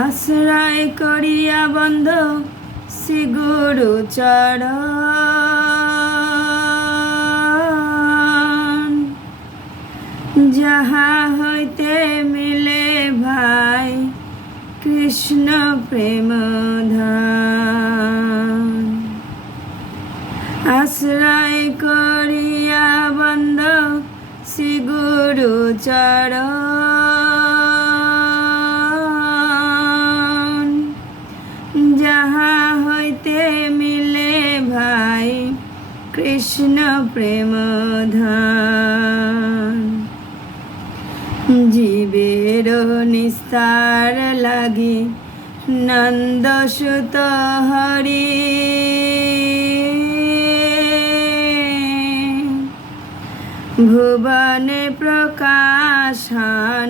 আশ্রয় করিয়া বন্ধ শ্রী গুরু চরণ, যাহা হইতে মিলে ভাই কৃষ্ণ প্রেম ধান। আশ্রয় করিয়া বন্ধ শ্রী গুরু চরণ, যাহা হইতে মিলে ভাই কৃষ্ণ প্রেম ধান। জীবের নিস্তার লাগি নন্দ সুত হরি, ভুবনে প্রকাশান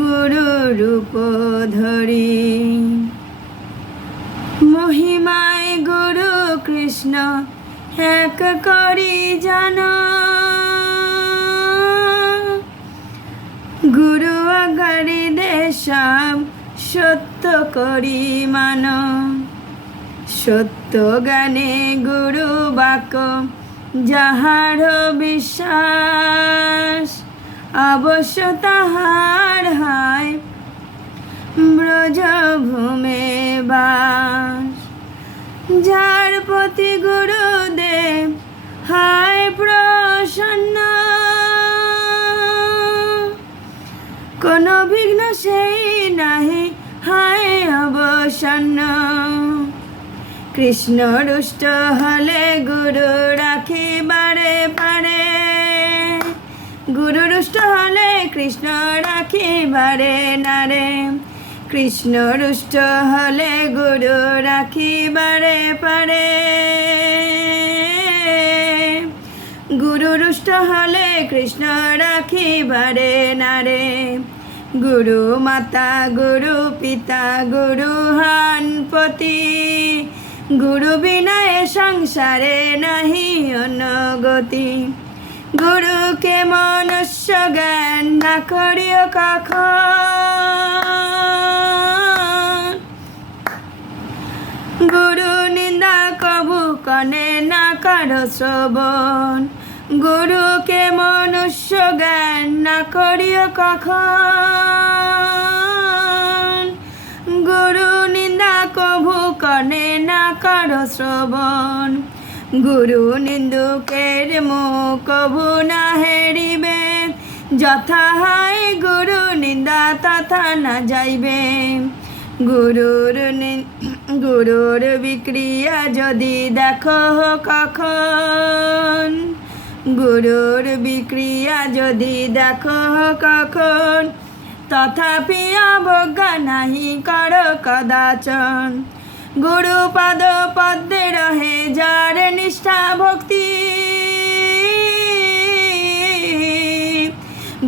গুরু রূপ ধরি। মহিমায় গুরু কৃষ্ণ এক করি জান, গুরু আগারি দেশাম সত্য করি মান। সত্য জ্ঞানে গুরু বাক যাহার বিশ্বাস, অবশ্য তাহার হয় ব্রজভূমে বাস। যার প্রতি গুরুদেব হয় প্রসন্ন, কোনো বিঘ্ন সেই নাহি হয় অবসন্ন। কৃষ্ণ রুষ্ট হলে গুরু রাখিবারে পারে, গুরু রুষ্ট হলে কৃষ্ণ রাখিবারে নারে। কৃষ্ণ রুষ্ট হলে গুরু রাখিবারে পারে, গুরু রুষ্ট হলে কৃষ্ণ রাখিবারে নারে। গুরু মাতা গুরু পিতা গুরু হানপতি, গুরু বিনা এ সংসারে নাহি অন্যগতি। গুরুকে মনুষ্য জ্ঞান না করিও কখন, গুরু নিন্দা কভু কনে না কারো শ্রবণ। গুরুকে মনুষ্য জ্ঞান না করিও কখন, গুরু নিন্দা কভু কনে না কারো শ্রবণ। গুরু নিন্দুকের মুখ কভু না হেরিবে, যথা হয় গুরু নিন্দা তথা না যাইবে। গুরুর বিক্রিয়া যদি দেখো কখন, গুরুর বিক্রিয়া যদি দেখো কখন, তথাপি অবজ্ঞা নাহি কর কদাচন। গুরু পাদ পদ্মে রহে যার নিষ্ঠা ভক্তি,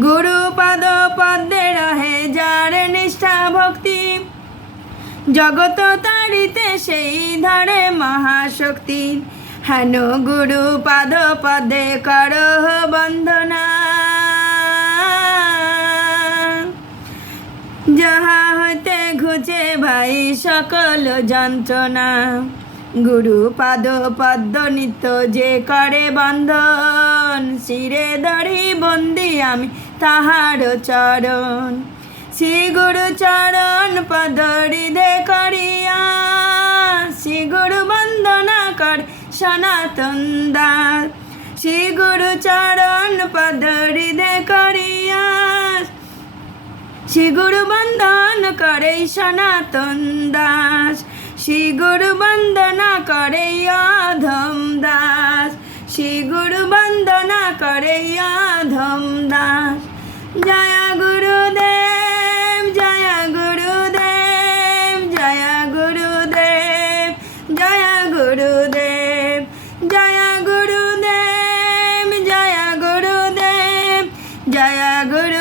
গুরু পাদ পদ্মে রহে যার নিষ্ঠা ভক্তি। জগত তারিতে সেই ধরে মহাশক্তি, হেন গুরু পাদ পদে কর বন্দনা। যাহা হইতে ঘুচে ভাই সকল যন্ত্রণা। গুরু পাদ পদ্ম নিত্য যে করে বন্ধন, শিরে ধরি বন্দি আমি তাহার চরণ। শ্রী গুরু চরণ পদ হৃদে করিয়া, শ্রী গুরু বন্দনা কর সনাতন দাস। শ্রী গুরু চরণ পদ হৃদে করিয়া, শ্রী গুরু বন্দন করে সনাতন দাস। শ্রী গুরু বন্দনা করে অধম দাস, শ্রী গুরু বন্দনা করে অধম দাস। জয় গুরুদেব জয় গুরুদেব জয় গুরুদেব জয় গুরুদেব জয় গুরুদেব জয় গুরুদেব জয় গুরু।